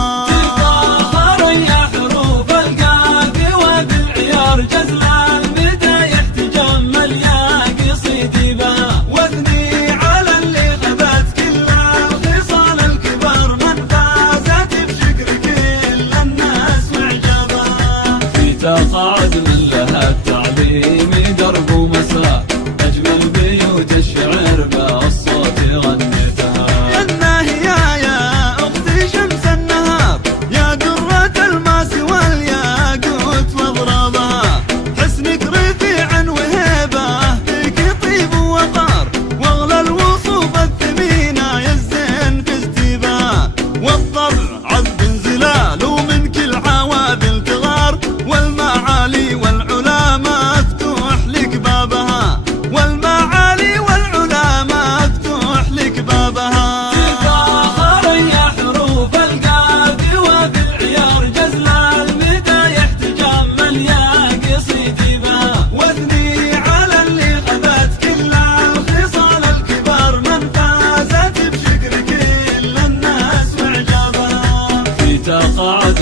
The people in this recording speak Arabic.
بابها. تفاخر يا حروف القاف وبالعيار جزل المدايح تجمل يا قصيدي بها. واثني على اللي خذت كل الخصال الكبار من فازت بشكر كل الناس معجبها. في تقاعد من لها التعليم درب ومساء أجمل بيوت الشعر بالصوت غنيتها. يا الناهية يا أختي شمس النهار يا درة الماس والياقوت واضرابها. حسنك رفيع وهيبة فيك طيب ووقار واغلى الوصوف الثمينة يا الزين في استيبها. والطبع عذب انزلال ومن كل عوادل تغار والمعالي والعلا مفتوح لك بابها. والمعالي والعلا مفتوح لك بابها. تفاخر يا حروف القاف وبالعيار جزل المدايح تجمل يا قصيدي بها. واثني على اللي خذت كل الخصال الكبار من فازت بشكر كل الناس معجبها. في تقاعد